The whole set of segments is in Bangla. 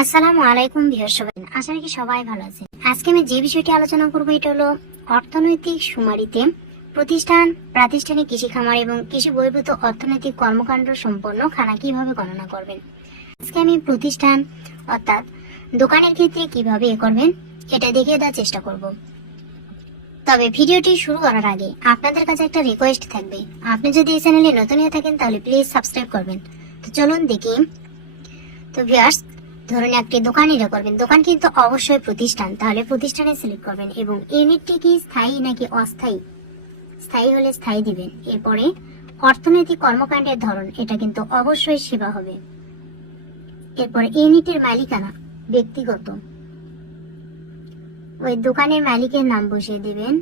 আসসালামু আলাইকুম ভিউয়ার্স, আশা রাখি সবাই ভালো আছেন। আজকে আমি যে বিষয়টি আলোচনা করব এটা হলো অর্থনৈতিক সুমারিতে প্রতিষ্ঠান, প্রাতিষ্ঠানিক কৃষি খামার এবং কৃষি বহির্ভূত অর্থনৈতিক কর্মকাণ্ড সম্পন্ন খানা কিভাবে গণনা করবেন। আজকে আমি প্রতিষ্ঠান অর্থাৎ দোকানের ক্ষেত্রে কিভাবে করবেন এটা দেখিয়ে দেওয়ার চেষ্টা করব। তবে ভিডিওটি শুরু করার আগে আপনাদের কাছে একটা রিকোয়েস্ট থাকবে, আপনি যদি এই চ্যানেলে নতুন হয়ে থাকেন তাহলে প্লিজ সাবস্ক্রাইব করবেন। তো চলুন দেখি। তো ভিউয়ার্স, ধরুন একটি দোকান এটা করবেন, দোকান কিন্তু অবশ্যই প্রতিষ্ঠান, তাহলে প্রতিষ্ঠানে সিলেক্ট করবেন এবং ইউনিটটি কি স্থায়ী নাকি অস্থায়ী, স্থায়ী হলে স্থায়ী দিবেন। এরপরে অর্থনৈতিক কর্মকাণ্ডের ধরন, এটা কিন্তু অবশ্যই সেবা হবে। এরপরে ইউনিটের মালিকানা ব্যক্তিগত, ওই দোকানের মালিকের নাম বসিয়ে দিবেন।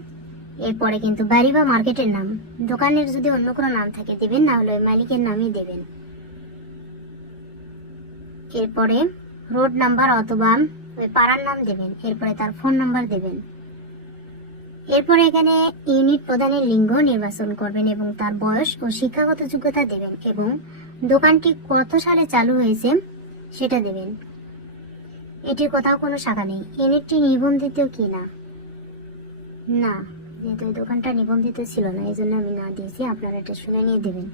এরপরে কিন্তু বাড়ি বা মার্কেটের নাম, দোকানের যদি অন্য কোনো নাম থাকে দিবেন, না হলে মালিকের নামই দেবেন। এরপরে রোড নাম্বার অথবা ওই পাড়ার নাম দেবেন। এরপরে তার ফোন নাম্বার দেবেন। এরপরে এখানে ইউনিট প্রদানের লিঙ্গ নির্বাচন করবেন এবং তার বয়স ও শিক্ষাগত যোগ্যতা দেবেন এবং দোকানটি কত সালে চালু হয়েছে সেটা দেবেন। এটির কোথাও কোনো শাখা নেই। ইউনিটটি নিবন্ধিত কি না, না, যেহেতু দোকানটা নিবন্ধিত ছিল না এই জন্য আমি না দিয়েছি, আপনারা এটা শুনে নিয়ে দেবেন।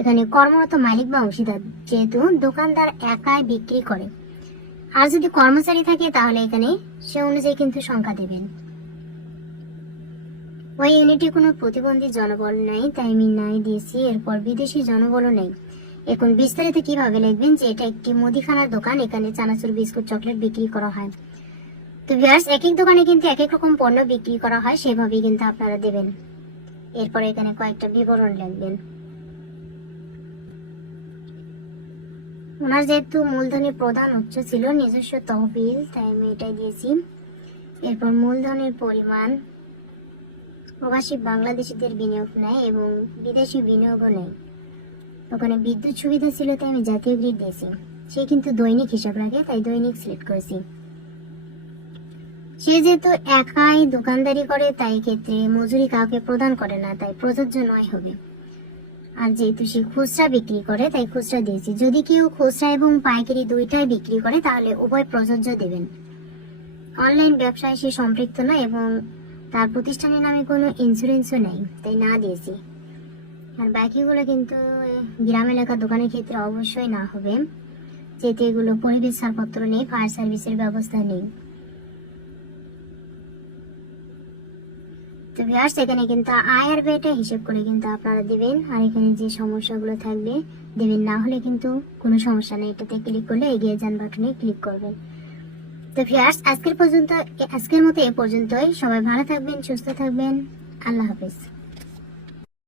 এখানে কর্মরত মালিক বা অংশীদার, যেহেতু দোকানদার একাই বিক্রি করে, আর যদি কর্মচারী থাকে তাহলে এখানে সে অনুযায়ী কিন্তু সংখ্যা দেবেন। ওই ইউনিটে কোনো প্রতিবন্ধী জনবল নেই, তাই আমি নাই দিয়েছি। এরপর বিদেশি জনবলও নেই। এখন বিস্তারিত কিভাবে লিখবেন যে এটা একটি মুদিখানার দোকান, এখানে চানাচুর, বিস্কুট, চকলেট বিক্রি করা হয়। তো ভিউয়ার্স, এক এক দোকানে কিন্তু এক এক রকম পণ্য বিক্রি করা হয়, সেভাবেই কিন্তু আপনারা দেবেন। এরপরে এখানে কয়েকটা বিবরণ লিখবেন। ওনার যেহেতু মূলধনের প্রধান উৎস ছিল নিজস্ব তহবিল, তাই আমি এটাই দিয়েছি। এরপর মূলধনের পরিমাণ, প্রবাসী বাংলাদেশিদের বিনিয়োগ নেয় এবং বিদেশি বিনিয়োগও নেয়। ওখানে বিদ্যুৎ সুবিধা ছিল, তাই আমি জাতীয় গ্রিড দিয়েছি। সে কিন্তু দৈনিক হিসাব রাখে, তাই দৈনিক সিলেক্ট করেছি। সে যেহেতু একাই দোকানদারি করে, তাই ক্ষেত্রে মজুরি কাউকে প্রদান করে না, তাই প্রযোজ্য নয় হবে। আর যেহেতু সে খুচরা বিক্রি করে, তাই খুচরা দিয়েছি। যদি কেউ খুচরা এবং পাইকারি দুইটাই বিক্রি করে তাহলে উভয় প্রযোজ্য দেবেন। অনলাইন ব্যবসায় সে সম্পৃক্ত নয় এবং তার প্রতিষ্ঠানের নামে কোনো ইন্স্যুরেন্সও নেই, তাই না দিয়েছি। আর বাকিগুলো কিন্তু গ্রাম এলাকার দোকানের ক্ষেত্রে অবশ্যই না হবে, যেহেতু এগুলো পরিবেশ ছাড়পত্র নেই, ফায়ার সার্ভিসের ব্যবস্থা নেই। তো ভিউয়ার্স, এখানে কিন্তু আয় আর ব্যয়টা হিসেব করে কিন্তু আপনারা দিবেন। আর এখানে যে সমস্যাগুলো থাকবে দেবেন, না হলে কিন্তু কোনো সমস্যা নেই। এটাতে ক্লিক করলে এগিয়ে যান বাটনে ক্লিক করবেন। তো ভিউয়ার্স, আজকের মতো এ পর্যন্তই। সবাই ভালো থাকবেন, সুস্থ থাকবেন। আল্লাহ হাফেজ।